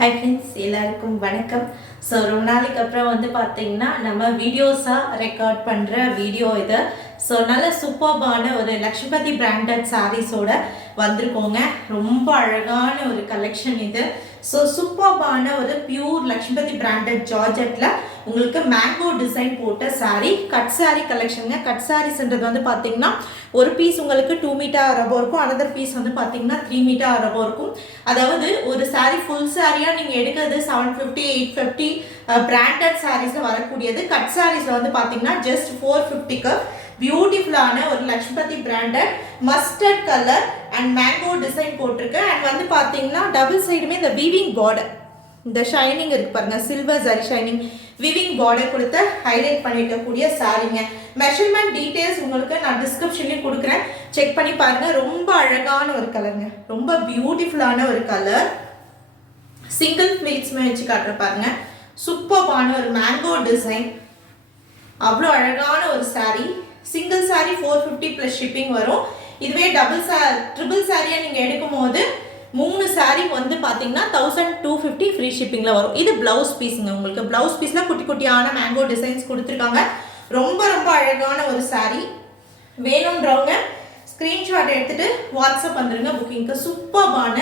Hi friends, எல்லாருக்கும் வணக்கம். So ரொம்ப நாளைக்கு அப்புறம் பார்த்தீங்கன்னா நம்ம வீடியோஸாக ரெக்கார்ட் பண்ணுற வீடியோ இது. ஸோ நல்ல சூப்பர்பான ஒரு லக்ஷ்மிபதி பிராண்டட் சாரீஸோட வந்திருக்கோங்க. ரொம்ப அழகான ஒரு கலெக்ஷன் இது. ஸோ சூப்பர்பான ஒரு பியூர் லக்ஷ்மிபதி பிராண்டட் ஜார்ஜெட்டில் உங்களுக்கு மேங்கோ டிசைன் போட்ட சாரீ, கட் சாரீ கலெக்ஷனுங்க. கட் சாரீஸ்ன்றது பார்த்தீங்கன்னா ஒரு பீஸ் உங்களுக்கு 2 மீட்டர் அரபோ இருக்கும், அனதர் பீஸ் பார்த்தீங்கன்னா 3 மீட்டர் அரபோ இருக்கும். அதாவது ஒரு சாரீ ஃபுல் சாரியாக நீங்கள் எடுக்கிறது 750 850 பிராண்டட் சாரீஸில் வரக்கூடியது. கட் சாரீஸில் பார்த்தீங்கன்னா ஜஸ்ட் 450க்கு பியூட்டிஃபுல்லான ஒரு Lakshmipathi branded mustard colour and mango design போட்டிருக்கு. அண்ட் பார்த்தீங்கன்னா டபுள் சைடுமே இந்த வீவிங் பார்டர், இந்த ஷைனிங் இருக்கு பாருங்க, silver zari shining weaving border கொடுத்து ஹைலைட் பண்ணிருக்கக்கூடிய சாரீங்க. மெஷர்மெண்ட் டீடைல்ஸ் உங்களுக்கு நான் டிஸ்கிரிப்ஷன்லையும் கொடுக்குறேன், செக் பண்ணி பாருங்க. ரொம்ப அழகான ஒரு கலருங்க, ரொம்ப பியூட்டிஃபுல்லான ஒரு கலர். சிங்கிள் பிளேட்ஸ்மே வச்சு காட்டுற பாருங்க, சூப்பர்பான ஒரு மேங்கோ டிசைன், அவ்வளோ அழகான ஒரு sari. Single sari 450 plus shipping வரும். இதுவே ட்ரிபிள் சாரியாக நீங்கள் எடுக்கும் போது 3 சாரீ பார்த்தீங்கன்னா 1250 ஃப்ரீ ஷிப்பிங்கில் வரும். இது ப்ளவுஸ் பீஸுங்க. உங்களுக்கு ப்ளவுஸ் பீஸில் குட்டி குட்டியான மேங்கோ டிசைன்ஸ் கொடுத்துருக்காங்க. ரொம்ப ரொம்ப அழகான ஒரு சாரீ. வேணுன்றவங்க ஸ்க்ரீன்ஷாட் எடுத்துகிட்டு வாட்ஸ்அப் வந்துடுங்க புக்கிங்க்கு. சூப்பர்பான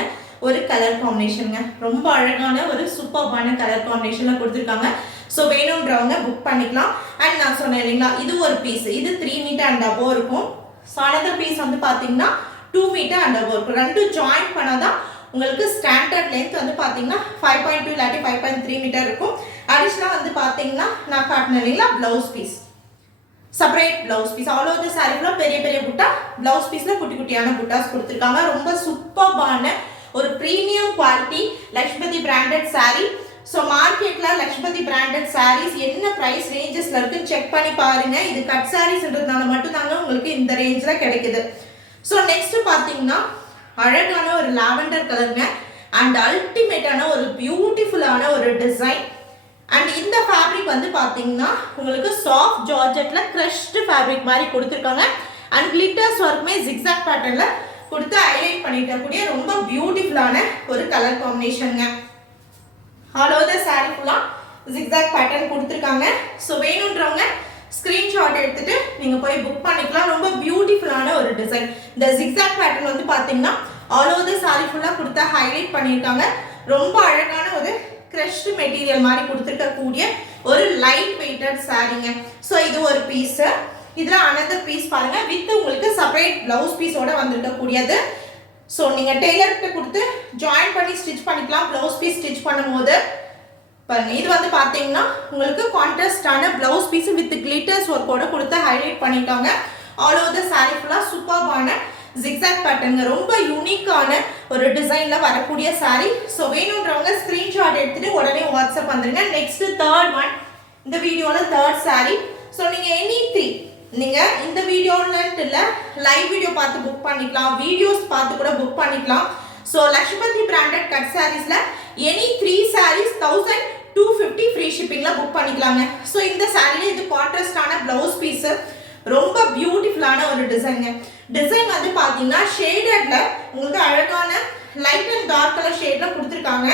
ஒரு கலர் காம்பினேஷனுங்க, ரொம்ப அழகான ஒரு சூப்பர்பான கலர் காம்பினேஷனில் கொடுத்துருக்காங்க. ஸோ வேணுன்றவங்க புக் பண்ணிக்கலாம். அண்ட் நான் சொன்னேன் இல்லைங்களா, இது ஒரு பீஸ், இது 3 மீட்டர் அண்ட் அபோவ் இருக்கும். ஸோ அனதர் பீஸ் பார்த்தீங்கன்னா 2 மீட்டர் அண்ட் அபோவ் இருக்கும். ரெண்டும் ஜாயின் பண்ணால் தான் உங்களுக்கு ஸ்டாண்டர்ட் லென்த் பார்த்தீங்கன்னா 5.2 இல்லாட்டி 5.3 மீட்டர் இருக்கும். அடிஷ்னலாக பார்த்தீங்கன்னா நான் காட்டினேன் இல்லைங்களா, blouse piece, separate blouse piece. All over the சாரீல பெரிய பெரிய புட்டா, ப்ளவுஸ் பீஸில் குட்டி குட்டியான புட்டாஸ் கொடுத்துருக்காங்க. ரொம்ப சூப்பர்பான ஒரு premium quality Lakshmipathi branded sari. So மார்க்கெட்டில் லக்ஷ்மிபதி பிராண்டட் சாரீஸ் என்ன ப்ரைஸ் ரேஞ்சஸில் இருக்குன்னு செக் பண்ணி பாருங்க. இது கட் சாரீஸ்ன்றதுனால மட்டும்தாங்க உங்களுக்கு இந்த ரேஞ்சில் கிடைக்குது. ஸோ நெக்ஸ்ட் பார்த்தீங்கன்னா அழகான ஒரு லாவெண்டர் கலருங்க அண்ட் அல்டிமேட்டான ஒரு பியூட்டிஃபுல்லான ஒரு டிசைன். அண்ட் இந்த ஃபேப்ரிக் பார்த்தீங்கன்னா உங்களுக்கு சாஃப்ட் ஜார்ஜெட்டில் க்ரஷ்டு ஃபேப்ரிக் மாதிரி கொடுத்துருக்காங்க. அண்ட் கிளிட்டர்ஸ் ஒர்க்குமே ஜிக்ஸாக் பேட்டர்னில் கொடுத்து ஹைலைட் பண்ணிட்டக்கூடிய ரொம்ப பியூட்டிஃபுல்லான ஒரு கலர் காம்பினேஷனுங்க. ஆல் ஓவர் தி சாரீ ஃபுல்லாக ஜிக்ஸாக் பேட்டர்ன் கொடுத்துருக்காங்க. ஸோ வேணுன்றவங்க ஸ்க்ரீன்ஷாட் எடுத்துட்டு நீங்கள் போய் புக் பண்ணிக்கலாம். ரொம்ப பியூட்டிஃபுல்லான ஒரு டிசைன். இந்த ஜிக்ஸாக் பேட்டர்ன் பார்த்தீங்கன்னா ஆல் ஓவர் தி சாரீ ஃபுல்லாக கொடுத்து ஹைலைட் பண்ணியிருக்காங்க. ரொம்ப அழகான ஒரு க்ரஷ்டு மெட்டீரியல் மாதிரி கொடுத்துருக்கக்கூடிய ஒரு லைட் வெயிட்டட் சாரீங்க. ஸோ இது ஒரு பீஸு. இதில் அனதர் பீஸ் பாருங்க, வித் உங்களுக்கு செப்பரேட் ப்ளவுஸ் பீஸோட வந்திருக்கக்கூடியது. ஸோ நீங்கள் டெய்லர்கிட்ட கொடுத்து ஜாயின் பண்ணி ஸ்டிச் பண்ணிக்கலாம். ப்ளவுஸ் பீஸ் ஸ்டிச் பண்ணும்போது பாருங்க, இது பார்த்தீங்கன்னா உங்களுக்கு கான்ட்ராஸ்டான ப்ளவுஸ் பீஸ் வித் கிளிட்டர்ஸ் ஒர்க்கோட கொடுத்து ஹைலைட் பண்ணிட்டாங்க. ஆல் ஓவர் தி சாரீ ஃபுல்லாக சூப்பர்பான ஜிக்ஸாக் பேட்டர்ன், ரொம்ப யூனிக்கான ஒரு டிசைனில் வரக்கூடிய சாரீ. ஸோ வேணுன்றவங்க ஸ்க்ரீன்ஷாட் எடுத்துகிட்டு உடனே வாட்ஸ்அப் வந்துடுங்க. நெக்ஸ்ட் தேர்ட் ஒன், இந்த வீடியோவில் தேர்ட் சாரீ. ஸோ நீங்கள் எனி 3 நீங்கள் இந்த வீடியோன்ட்டு இல்லை, லைவ் வீடியோ பார்த்து புக் பண்ணிக்கலாம், வீடியோஸ் பார்த்து கூட புக் பண்ணிக்கலாம். ஸோ லக்ஷ்மிபதி பிராண்டட் கட் சாரீஸில் எனி 3 சாரீஸ் 1250 ஃப்ரீ ஷிப்பிங்கில் புக் பண்ணிக்கலாங்க. ஸோ இந்த சாரியில் இது கான்ட்ராஸ்டான ப்ளவுஸ் பீஸு, ரொம்ப பியூட்டிஃபுல்லான ஒரு டிசைனுங்க. டிசைன் பார்த்தீங்கன்னா ஷேடடில் உங்களுக்கு அழகான லைட் அண்ட் டார்க் கலர் ஷேடில் கொடுத்துருக்காங்க.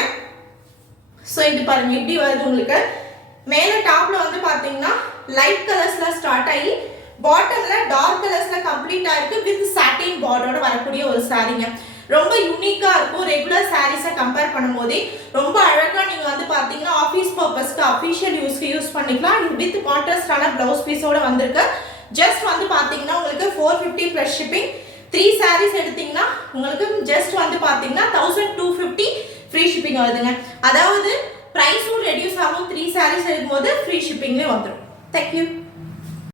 ஸோ இது பாருங்கள் எப்படி வருது உங்களுக்கு. மேலே டாப்பில் பார்த்தீங்கன்னா லைட் கலர்ஸில் ஸ்டார்ட் ஆகி பாட்டமில் டார்க் கலர்ஸில் கம்ப்ளீட் ஆகிருக்கு வித் சாட்டின் பார்டரோட வரக்கூடிய ஒரு சாரீங்க. ரொம்ப யூனிக்காக இருக்கும். ரெகுலர் சாரீஸை கம்பேர் பண்ணும்போதே ரொம்ப அழகாக நீங்கள் பார்த்தீங்கன்னா ஆஃபீஸ் பர்பஸ்க்கு அஃபிஷியல் யூஸ்க்கு யூஸ் பண்ணிக்கலாம். வித் கான்ட்ராஸ்டான ப்ளவுஸ் பீஸோட வந்திருக்கு. ஜஸ்ட் பார்த்தீங்கன்னா உங்களுக்கு 450 ப்ளஸ் ஷிப்பிங். 3 சாரீஸ் எடுத்தீங்கன்னா உங்களுக்கு ஜஸ்ட் பார்த்தீங்கன்னா 1250 ஃப்ரீ ஷிப்பிங் வருதுங்க. அதாவது ப்ரைஸும் ரெடியூஸ் ஆகும். 3 சாரீஸ் எடுக்கும்போது ஃப்ரீ ஷிப்பிங்லேயே வந்துடும். தேங்க்யூ.